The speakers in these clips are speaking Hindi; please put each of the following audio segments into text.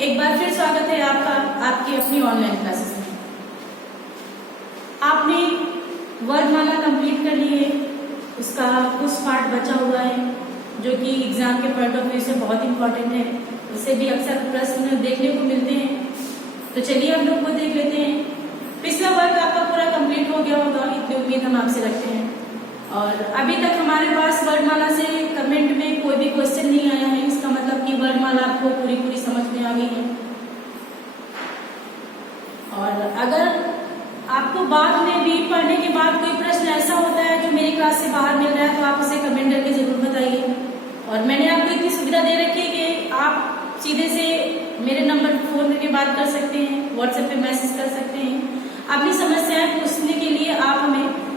एक बार फिर स्वागत है आपका आपकी अपनी ऑनलाइन क्लासेस में। आपने वर्णमाला कंप्लीट कर ली है, उसका कुछ पार्ट बचा हुआ है जो कि एग्जाम के पॉइंट ऑफ व्यू से बहुत इंपॉर्टेंट है। उससे भी अक्सर प्रश्न देखने को मिलते हैं, तो चलिए हम लोग वो देख लेते हैं। पिछला वर्ग आपका पूरा कंप्लीट हो गया होगा, इतनी उम्मीद हम आपसे रखते हैं। और अभी तक हमारे पास वर्णमाला से कमेंट में कोई भी क्वेश्चन नहीं आया है, इसका मतलब कि वर्णमाला आपको पूरी समझ में आ गई है। और अगर आपको बाद में भी पढ़ने के बाद कोई प्रश्न ऐसा होता है जो मेरी क्लास से बाहर मिल रहा है, तो आप उसे कमेंट करके जरूर बताइए। और मैंने आपको इतनी सुविधा दे रखी है कि आप सीधे से मेरे नंबर पर फोन करके बात कर सकते हैं, व्हाट्सएप पे मैसेज कर सकते हैं। अपनी समस्याएं पूछने के लिए आप हमें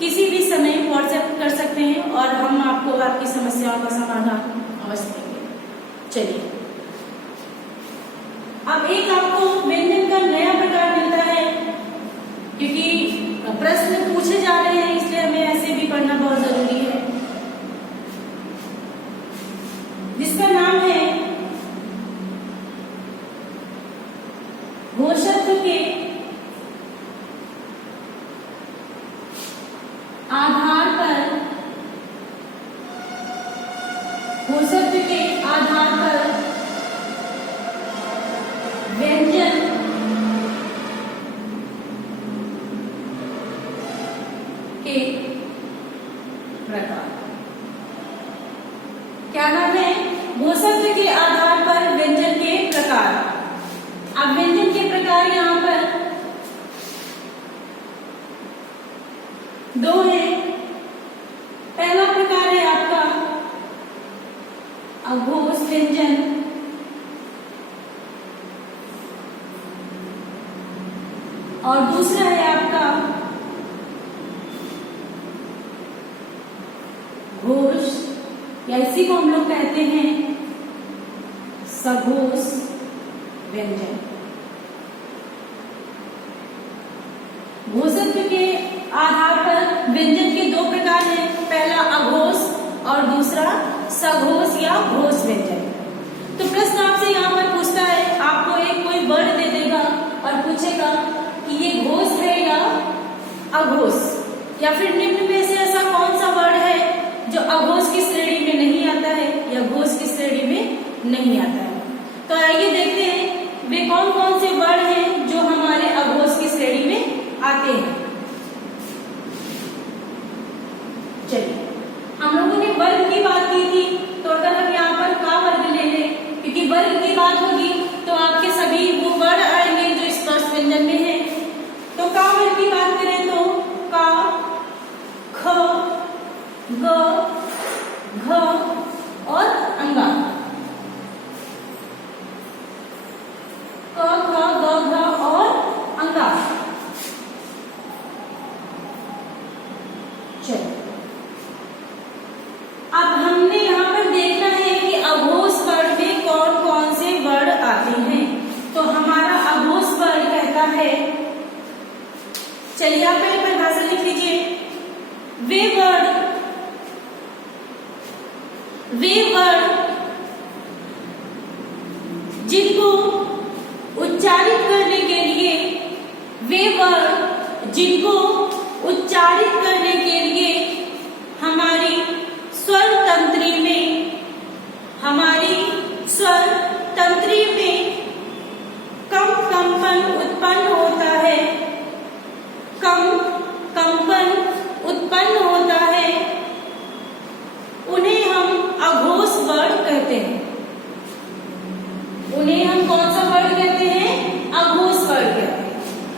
किसी भी समय व्हाट्सएप कर सकते हैं और हम आपको आपकी समस्याओं का समाधान अवश्य देंगे। चलिए, अब एक आपको व्यंजन का नया प्रकार मिलता है, क्योंकि प्रश्न पूछे जा रहे हैं इसलिए हमें ऐसे भी पढ़ना बहुत जरूरी है, जिसका नाम है घोषत्व के आधार पर, घोषत्व के आधार पर व्यंजन के प्रकार। क्या नाम है? घोषत्व के आधार पर व्यंजन के प्रकार। अब व्यंजन के प्रकार यहां पर दो है। पहला प्रकार है आपका अघोष व्यंजन, और दूसरा है आपका घोष, या इसी को हम लोग कहते हैं सघोष व्यंजन। घोषत्व के आधार पर व्यंजन के दो प्रकार हैं, पहला अघोष और दूसरा सघोष या घोष व्यंजन। तो प्रश्न आपसे यहाँ पर पूछता है, आपको एक कोई वर्ड दे देगा और पूछेगा कि ये घोष है या अघोष, या फिर निम्न में से ऐसा कौन सा वर्ड है जो अघोष की श्रेणी में नहीं आता है या घोष की श्रेणी में नहीं आता है। तो आइए देखते हैं वे कौन कौन से वर्ड हैं जो हमारे अघोष की श्रेणी में आते हैं। चलिए, हम लोगों ने वर्ग की बात की थी, तो अगर हम यहाँ पर का वर्ग ले लें, क्योंकि वर्ग की बात होगी तो आपके सभी वो वर्ड आएंगे जो स्पर्श व्यंजन में है। तो का वर्ग की बात करें तो का, ख, ग, घ और अंगा। क, ख, ग, घ और अंगा। चलो, अब हमने यहाँ पर देखना है कि अघोष वर्ड में कौन कौन से वर्ड आते हैं। तो हमारा अघोष वर्ड कहता है, चलिए आप पहले परिभाषा लिख लीजिए। वे वर्ड जिनको उच्चारित करने के लिए, वे वर्ड जिनको उच्चारित करने के लिए हमारी स्वर तंत्री में कम कंपन उत्पन्न होता है, कम कंपन उत्पन्न होता है, उन्हें हम अघोष वर्ड कहते हैं। उन्हें हम कौन सा वर्ड कहते हैं? अघोष वर्ड कहते हैं।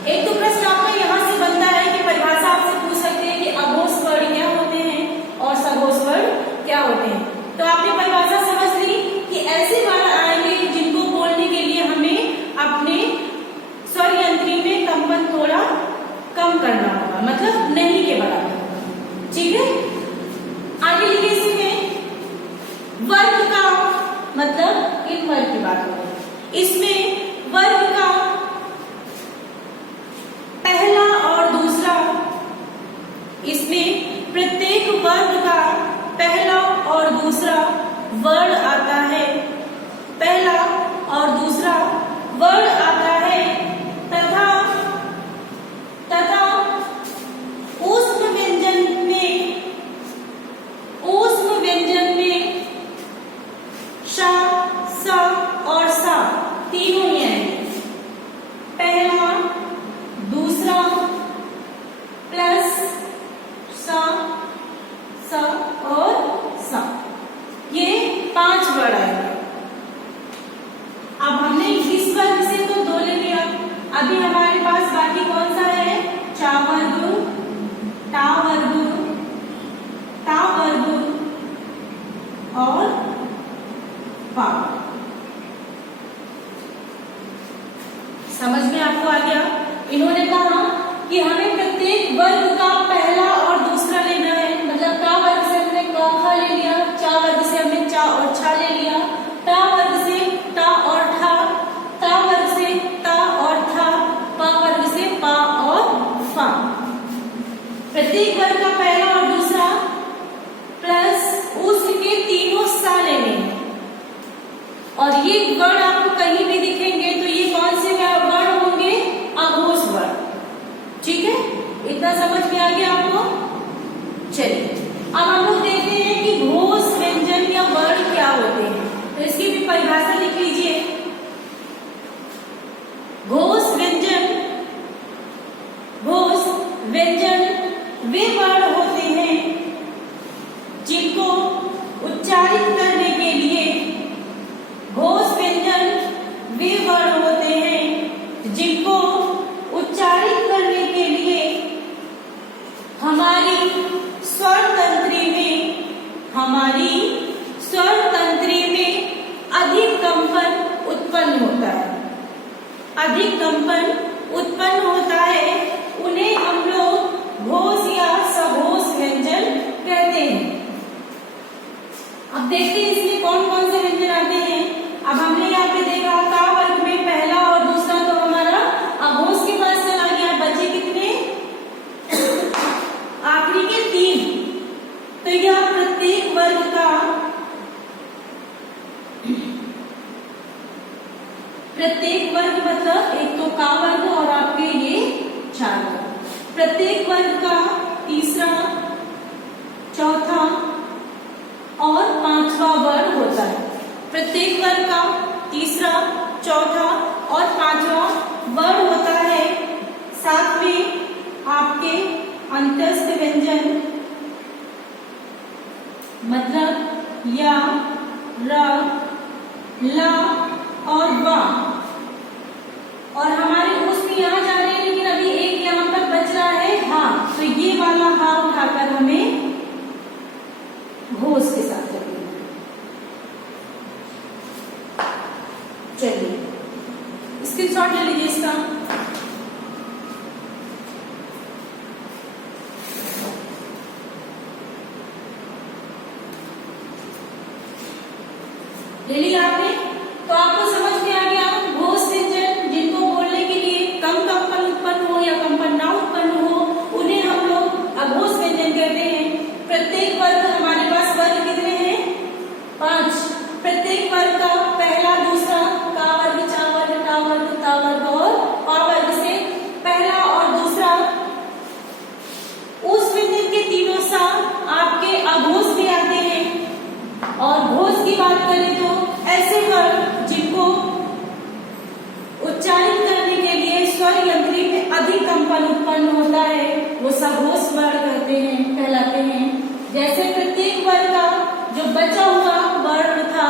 एक तो प्रश्न आपका यहाँ से बनता है कि परिभाषा आपसे पूछ सकते हैं कि अघोष वर्ड क्या होते हैं और सघोष वर्ड क्या होते हैं। तो आपने परिभाषा समझ ली कि ऐसे वर्ड आएंगे जिनको बोलने के लिए हमें अपने स्वर यंत्री में कंपन थोड़ा कम करना होगा, मतलब नहीं के बराबर। ठीक है, आगे लिखिए। इसमें वर्ग का मतलब इन वर्ग की बात हो रही है। इसमें वर्ग का पहला और दूसरा, इसमें प्रत्येक वर्ग का पहला और दूसरा वर्ड आता है। पहला और दूसरा अभी हमारे पास बाकी कौन सा है? चा वर्ग, टा वर्ग, ता वर्ग और पा। समझ में आपको आ गया? इन्होंने कहा कि हमें प्रत्येक वर्ग का पहला और दूसरा लेना है। मतलब का वर्ग से हमने क खा ले लिया, चा वर्ग से हमने चा और छा ले लिया, टा वर्ग से टा और ठा, ता वर्ग से ता और था, पा वर्ग से पा और फा। प्रत्येक वर्ग का पहला और दूसरा प्लस उसके तीनों सा लेने हैं। और ये वर्ण आपको कहीं भी दिखेंगे तो ये कौन से वर्ण होंगे? अघोष वर्ण। ठीक है, इतना समझ में आ गया आपको? चलिए अब हम लोग देखते हैं कि घोष व्यंजन या वर्ण क्या होते हैं। तो इसकी भी परिभाषा लिख लीजिए। घोष व्यंजन, घोष व्यंजन वे वर्ण होते हैं जिनको उच्चारित करने के लिए, घोष व्यंजन वे वर्ण होते हैं जिनको उच्चारित करने के लिए हमारी स्वर तंत्री में अधिक कंपन उत्पन्न होता है। अधिक कंपन उत्पन्न होता है, उन्हें हम लोग घोष या सघोष व्यंजन कहते हैं। अब देखते हैं इसमें कौन कौन से व्यंजन आते हैं। अब हमने यहाँ पे देखा का वर्ग में पहला और दूसरा तो हमारा अघोष के पास चला गया, बचे कितने? आखिरी के 3। तो यह प्रत्येक वर्ग का, प्रत्येक वर्ग मतलब एक तो का वर्ग और आपके ये 4 वर्ग। प्रत्येक वर्ग का तीसरा, चौथा और 5वां वर्ण होता है। प्रत्येक वर्ग का तीसरा, चौथा और 5वां वर्ण होता है। साथ में आपके अंतस्थ व्यंजन मतलब या, र, ला और वा। और हमारे उसमें यहाँ जा रहे हैं, लेकिन अभी एक यहाँ पर बच रहा है हा। तो ये वाला हा उठाकर हमें घोष के साथ रखेंगे। चलिए स्क्रीनशॉट ले लीजिए इसका। ले लिया आपने? तो आपको समझ में आ गया घोष व्यंजन जिनको बोलने के लिए कम कंपन उत्पन्न हो या कंपन ना उत्पन्न हो, उन्हें हम लोग अघोष व्यंजन कहते हैं। प्रत्येक वर्ग, हमारे पास वर्ग कितने हैं? 5। प्रत्येक वर्ग का पहला, दूसरा, का वर्ग, चा वर्ग, टा वर्ग, ता वर्ग और पा वर्ग से पहला और दूसरा, उस व्यंजन के तीनों सा आपके अघोष भी आते हैं। और घोष की बात करें तो ऐसे वर्ण जिनको उच्चारित करने के लिए स्वर यंत्री में अधिक कंपन उत्पन्न होता है वो सघोष वर्ण कहते हैं, कहलाते हैं। जैसे प्रत्येक वर्ग का जो बचा हुआ वर्ण था,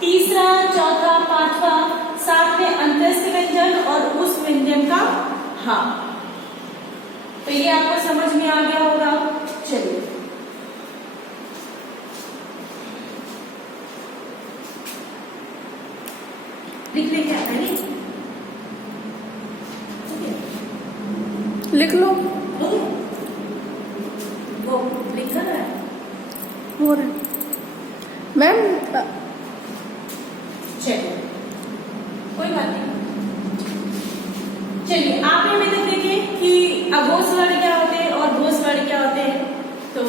तीसरा, चौथा, 5वां, साथ में अंतस्थ व्यंजन और उस व्यंजन का हा। तो ये आपको समझ में आ गया होगा। चलिए लिख ले, क्या करें? लिख लो। वो लिखा है हो रहा है मैम। चलिए कोई बात नहीं। चलिए आपने में तो देखे कि अघोष वर्ण क्या होते हैं और घोष वर्ण क्या होते हैं। तो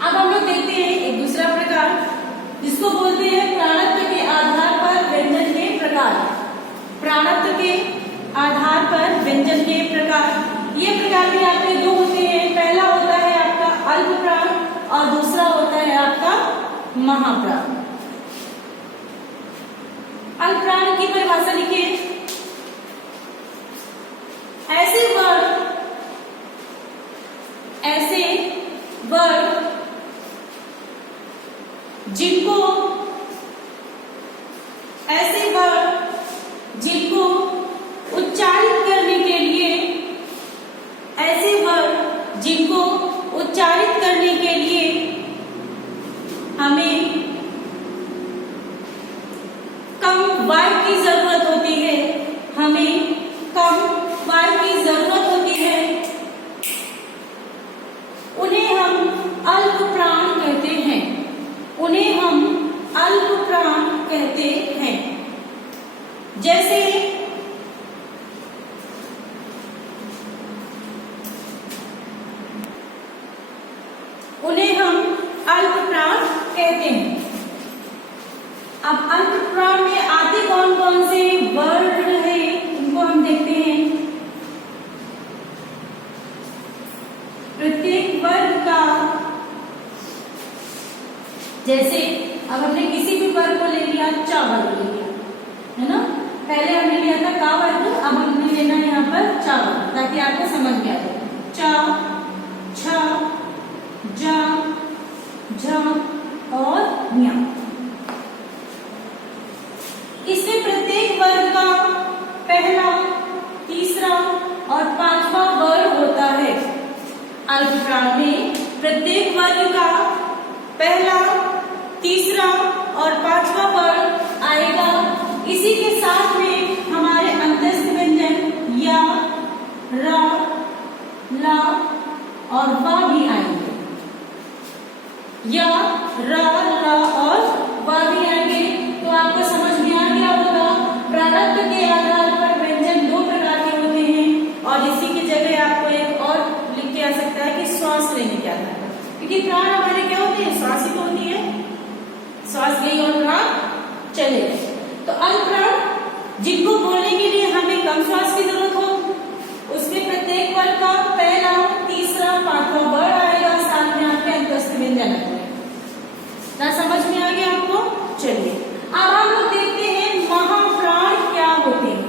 अब हम लोग देखते हैं एक दूसरा प्रकार जिसको बोलते हैं प्राणत्व के आधार पर व्यंजन के प्रकार। प्राणत्व के आधार पर व्यंजन के प्रकार, ये प्रकार भी आपके 2 होते हैं। पहला होता है आपका अल्प प्राण और दूसरा होता है आपका महाप्राण। अल्प प्राण की परिभाषा लिखिए। ऐसे वर्ण जिनको हमें कम वायु की जरूरत होती है, उन्हें हम अल्प प्राण कहते हैं। उन्हें हम अल्प प्राण कहते हैं। जैसे उन्हें हम अल्प प्राण कहते हैं। अब अल्प प्राण में आते कौन कौन से वर्ण है उनको हम देखते हैं। प्रत्येक वर्ग का, जैसे अब हमने किसी भी वर्ग को ले लिया, चा वर्ग ले लिया, है ना। पहले हमने लिया था का वर्ग, अब हमने लेना है यहाँ पर चा वर्ग, ताकि आपको समझ में आ जाए। चा, छा, जा, झा और न्या। इसमें प्रत्येक वर्ग का पहला, तीसरा और पांचवा वर्ग होता है। अल्प प्राण में प्रत्येक वर्ग का पहला, तीसरा और पांचवा वर्ग आएगा। इसी के साथ में हमारे अंतस्थ व्यंजन या, रा, ला और वा भी आएंगे। या, रा, ला और वा भी आएंगे। तो आपको समझ में आ गया होगा प्रारब्ध के आधार पर व्यंजन दो प्रकार के होते हैं। और इसी की जगह आपको एक और लिख के आ सकता है कि श्वास लेने के आधार पर, क्योंकि प्राण हमारे क्या होते हैं, श्वास ही तो होती है। श्वास गई और प्राण चले गए। तो अल्प प्राण जिनको बोलने के लिए हमें कम श्वास की जरूरत हो, उसमें प्रत्येक वर्ग का पहला, तीसरा, पांचवा वर्ग आएगा, साथ में आपके अंतस्थ व्यंजन आएंगे। ना समझ में आ गया आपको? चलिए अब हम लोग देखते हैं महाप्राण क्या होते हैं।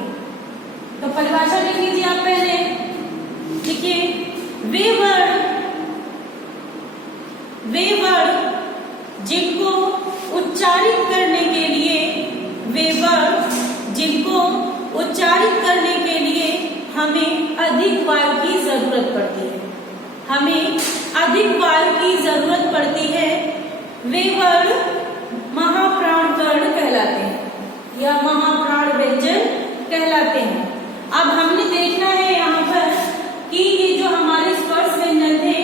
तो परिभाषा लिख लीजिए आप पहले। देखिए, वे वर्ग जिनको उच्चारित करने के लिए, वे वर्ग जिनको उच्चारित करने के लिए हमें अधिक वायु की जरूरत पड़ती है। हमें अधिक वायु की जरूरत पड़ती है। वे वर्ग महाप्राण वर्ण कहलाते हैं या महाप्राण व्यंजन कहलाते हैं। अब हमने देखना है यहाँ पर कि ये जो हमारे स्पर्श व्यंजन थे,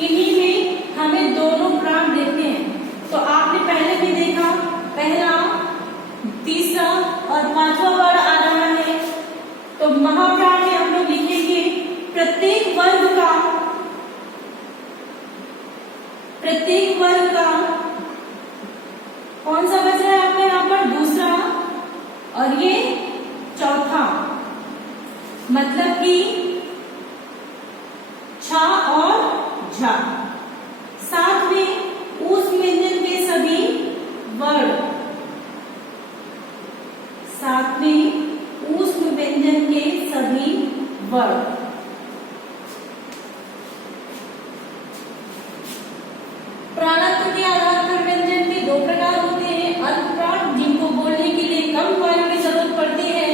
इन्हीं में हमें दोनों प्राण देखते हैं। तो आपने पहले भी देखा, पहला, तीसरा और पांचवा वर्ण आ रहा है। तो महाप्राण में हम लोग लिखेंगे प्रत्येक वर्ग का कौन सा बच रहा है आपका यहाँ पर, दूसरा और ये चौथा, मतलब कि छा और झा। साथ में उस व्यंजन के सभी वर्ण, साथ में उस व्यंजन के सभी वर्ण। प्राणत्व के आधार पर व्यंजन के दो प्रकार होते हैं। अल्प प्राण जिनको बोलने के लिए कम वायु की जरूरत पड़ती है,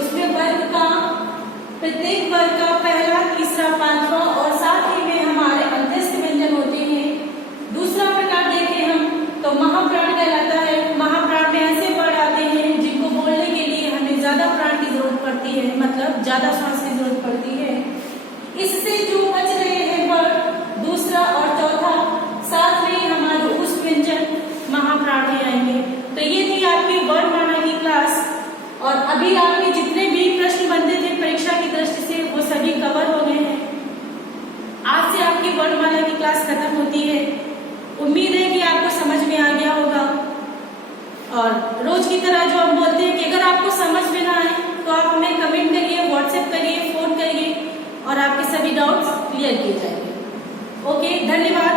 उसमें वर्ग का, प्रत्येक वर्ग का पहला, तीसरा, पांचवा और साथ ही में हमारे अंतस्थ व्यंजन होते हैं। दूसरा प्रकार देखें हम तो महाप्राण कहलाता है। महाप्राण में ऐसे वर्ण आते हैं जिनको बोलने के लिए हमें ज्यादा प्राण की जरूरत पड़ती है, मतलब ज्यादा श्वास की जरूरत पड़ती है। इससे जो बच रहे हैं वर्ण, दूसरा और चौथा, साथ में हमारे उस व्यंजन महाप्राण में आएंगे। तो ये थी आपकी वर्णमाला की क्लास। और अभी आपके जितने भी प्रश्न बनते थे परीक्षा की दृष्टि से, वो सभी कवर हो गए हैं। आज से आपकी वर्णमाला की क्लास खत्म होती है। उम्मीद है कि आपको समझ में आ गया होगा। और रोज की तरह जो हम बोलते हैं कि अगर आपको समझ में ना आए तो आप हमें कमेंट करिए, व्हाट्सएप करिए, फोन करिए और आपके सभी डाउट्स क्लियर किए जाएंगे। ओके, धन्यवाद।